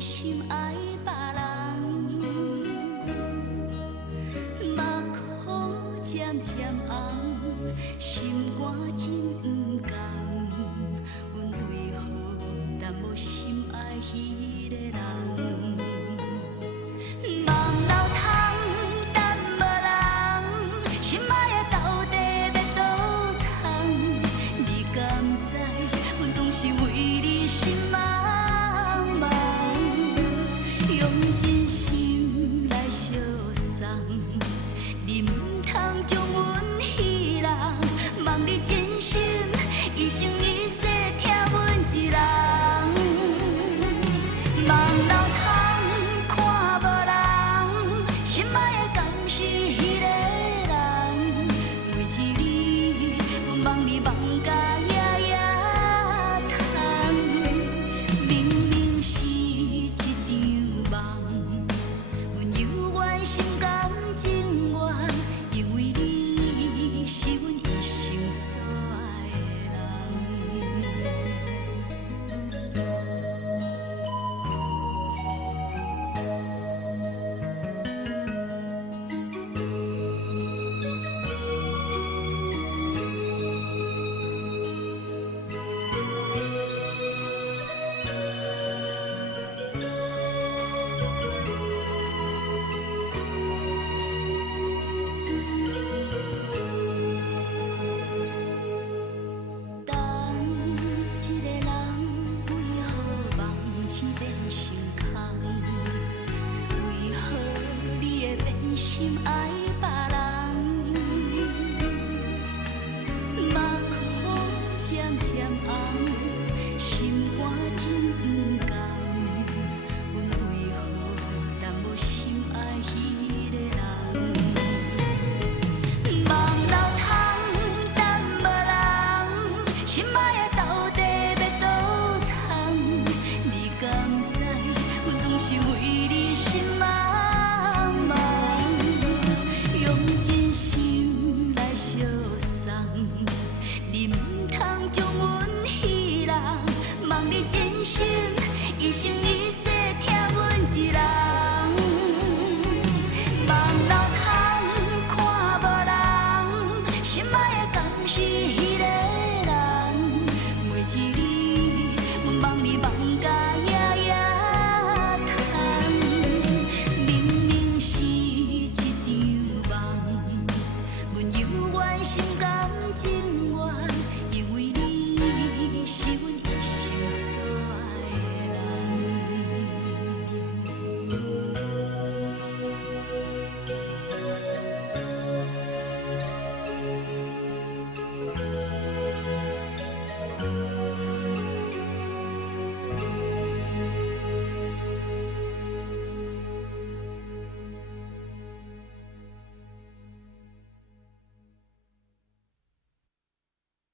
心爱别人，目眶渐渐红，心肝真不甘。阮为何但无心爱迄个人？梦流通，等无人，心爱的到底要倒藏？你敢知？阮总是为你心茫茫。用真心来相送，你唔通将阮戏人，望你真心一生一世疼阮一人。梦流通，看无人，心爱的敢是迄个人？为一你，阮望你望甲夜夜痛。明明是一场梦，阮犹原心甘情愿，因为你是阮一生所爱的人。一个人为何梦醒变成空？为何你会变心爱别人？目眶渐渐红，心肝真不甘。阮为何但无心爱迄个人？梦流通，等无人，心爱的到底要倒藏？你敢知？阮总是为你心茫茫。用真心来相送，你唔通将阮戏人，望你真心一生一世疼阮一人。梦流通，看无人，心爱的敢是迄个